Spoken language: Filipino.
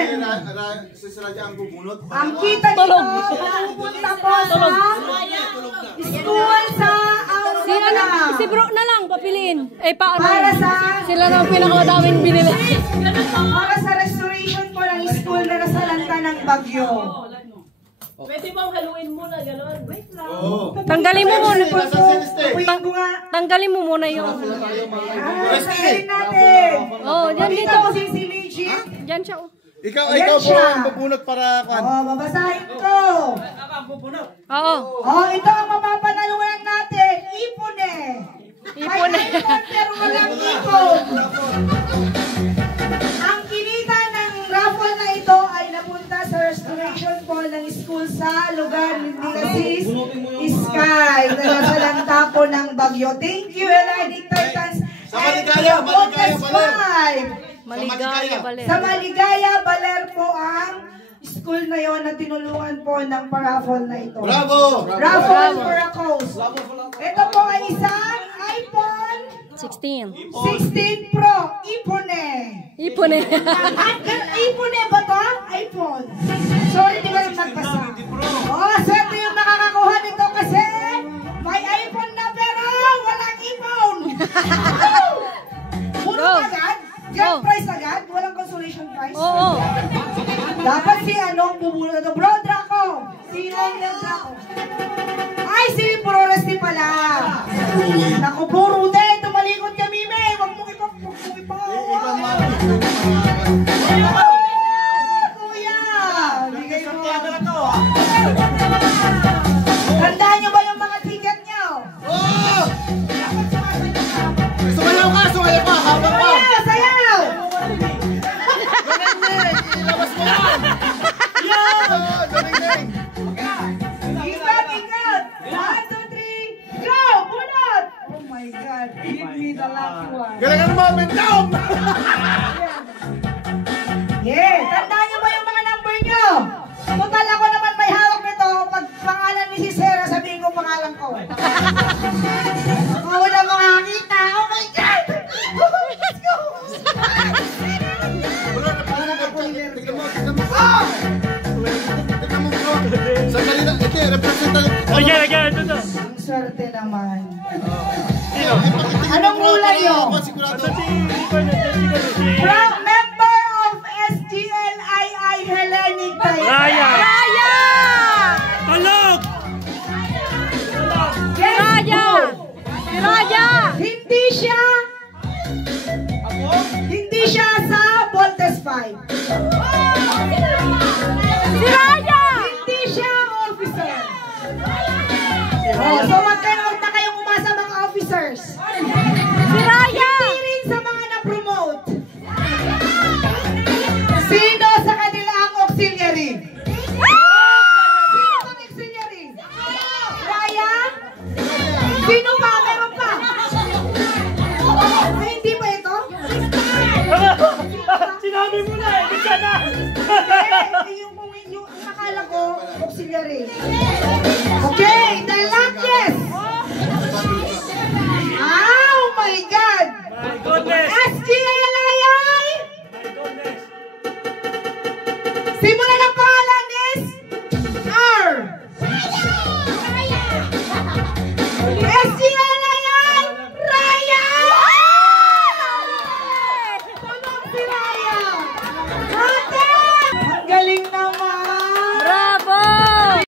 Si Radya ang bubunot. Ang kita nito, pupunta po sa school sa Si Bro na lang, papiliin. Paano? para sa Sila na ang pinakamadaming binili. para sa restoration po ng school na nasalanta ng bagyo. Pwede bang haluin muna, gano'n? Wait lang. Tanggalin mo muna. Tanggalin mo muna yung... Tanggalin natin. Diyan dito. Si Legit. Diyan siya. Ikaw po ang bubunot para kan. Babasahin ko. Oo. Ito ang mapapanalunan natin. Ipon eh. Ipon eh. May ipon pero walang ipon. Ang kinita ng raffle na ito ay napunta sa restoration po ng school sa lugar ni Sis Sky na nasalanta po ng bagyo. Thank you, Hellenic Titans. Sa Maligaya, Baler. Sa Maligaya, Baler po ang school na yon na tinulungan po ng paraffle na ito. Bravo! Raffle for a cause. Ito po ay isang iPhone 16 Pro. Ipone. Ipon eh. Ipone ba to? iPhone. Sorry, di ko lang magbasa. Swerte yung makakakuha nito kasi may iPhone na pero walang iPhone. Puro agad? Grand prize agad? Walang consolation prize? Oo. Dapat si anong bubulot na to? Bro, Draco! Si Owner Draco. Ay, si Puroresti pala. Naku, puro din. Tumalikod kami, me. Huwag mong ipakuha. Kuya! Bigay mo. Tandaan nyo ba yung mga ticket nyo? Sumayaw ka! Habang pa! Sayaw! Ilabas mo yan! Ikot! 1, 2, 3, go! Bunot! Oh my God! Give me the last one. Galangan mo! Bentong! Tandaan nyo ba yung mga number nyo? Total ako naman may hawak nito. Pag pangalan ni si Sarah, sabihin ko pangalan ko. Ako na makakita. Oh my God! Let's go! Tignan mo! Sandali lang! Ito, representative! Ito. Ang swerte naman. Anong mula nyo? From member of SGLII Hellenic Titans. Raya! Talog! Raya! Hindi siya sa Voltes 5. Si Raya! Hindi siya officer. So wag na kayong umasa mga officers. Si Raya! Hindi rin sa mga na-promote. Sino sa kanila ang auxiliary? Sino ang auxiliary? Raya? Sino pa? Meron pa? Ay, hindi ba ito? Sinabi mo na! Hindi ka na! Yung nakala ko, auxiliary. Okay, the luckiest. Oh my God! My goodness! SGLII! My goodness! Simulan na